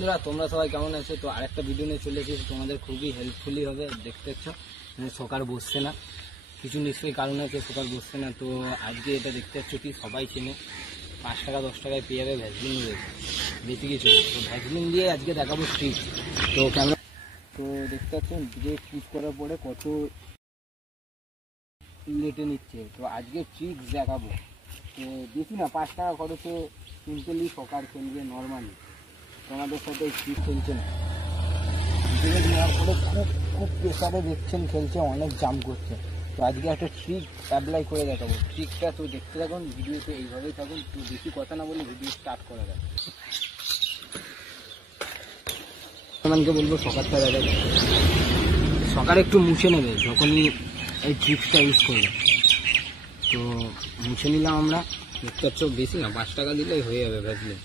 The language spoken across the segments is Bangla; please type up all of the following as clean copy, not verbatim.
বন্ধুরা, তোমরা সবাই কেমন আছো? তো আরেকটা ভিডিও নিয়ে চলে এসেছি, তোমাদের খুবই হেল্পফুলি হবে। দেখতে পাচ্ছ সকার বসছে না, কিছু নিশ্চয়ই কারণ আছে সকার বসছে না। তো আজকে এটা দেখতে পাচ্ছ কি সবাই চেনে, 5 টাকা 10 টাকায় পেয়ে যাবে ভ্যাসলিন রয়েছে, বেশি কিছু। তো ভ্যাসলিন দিয়ে আজকে দেখাবো ট্রিক। তো ক্যামেরা তো দেখতে পাচ্ছেন ব্রেক পুশ করার পরে কত লেটে নিচ্ছে। তো আজকে ট্রিক্স দেখাবো। তো বেশি না, 5 টাকা খরচে সিম্পলি সকার খেলবে নর্মালি, তোমাদের সাথে ট্রিক খেলছে না। ব্রেক নেওয়ার পরে খুব প্রেসারে দেখছেন খেলছে, অনেক জাম করছে। তো আজকে একটা ট্রিক অ্যাপ্লাই করে দেখাবো। ট্রিকটা তো দেখতে থাকুন, ভিডিওতে এইভাবেই থাকুন। তো বেশি কথা না বলে ভিডিও স্টার্ট করা যায়। আমাকে বলবো সকারটা দেখাবে, সকার একটু মুছে নেবে যখনই এই ট্রিক্সটা ইউজ করবে। তো মুছে নিলাম আমরা, দেখতে পাচ্ছ বেশি না, 5 টাকা দিলেই হয়ে যাবে ভ্যাসলিন।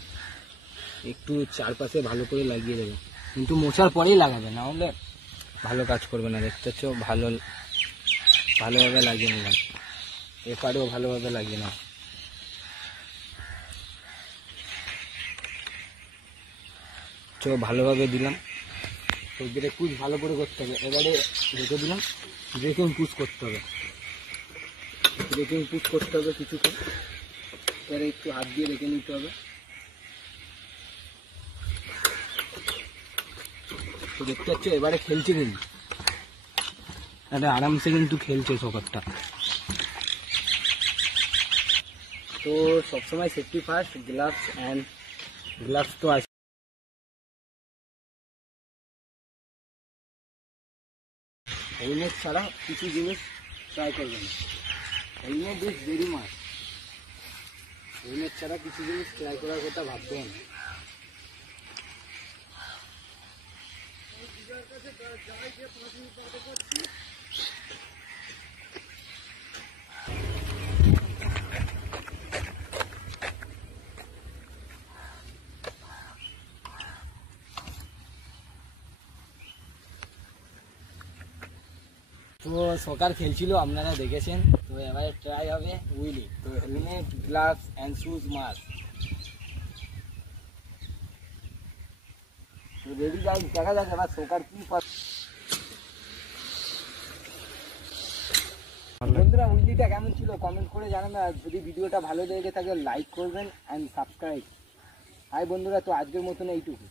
একটু চারপাশে ভালো করে লাগিয়ে দেবে, কিন্তু মোছার পরেই লাগাবে, না হলে ভালো কাজ করবে না। দেখতে পাচ্ছ ভালোভাবে লাগিয়ে নিলাম, এপারেও ভালোভাবে লাগিয়ে নাও। তো ভালোভাবে দিলাম। তো ব্রেক পুশ ভালো করে করতে হবে। এবারে রেখে দিলাম, ব্রেকিং পুশ করতে হবে, ব্রেকিং পুশ করতে হবে কিছুক্ষণ। এবারে একটু হাত দিয়ে রেখে নিতে হবে। তো দেখতে পাচ্ছ এবারে খেলছে, কিন্তু এটা আরামসে কিন্তু খেলছে সকারটা। তো সবসময় সেফটি ফার্স্ট, গ্লাভস তো আছে। হেলমেট ছাড়া কিছু জিনিস ট্রাই করবেন না, helmet is very must. Helmet ছাড়া কিছু জিনিস ট্রাই করার কথা ভাববেন। তো সকার খেলছিল, আপনারা দেখেছেন। তো এবারে ট্রাই হবে উইলি। তো helmet, gloves and shoes must. তো রেডি গাইস, দেখা যাক এবার সকার কি পাচ্ছে। বন্ধুরা, উইলিটা কেমন ছিল কমেন্ট করে জানাবেন। আর যদি ভিডিওটা ভালো লেগে থাকে লাইক করবেন অ্যান্ড সাবস্ক্রাইব। হাই বন্ধুরা, তো আজকের মতন এইটুকু।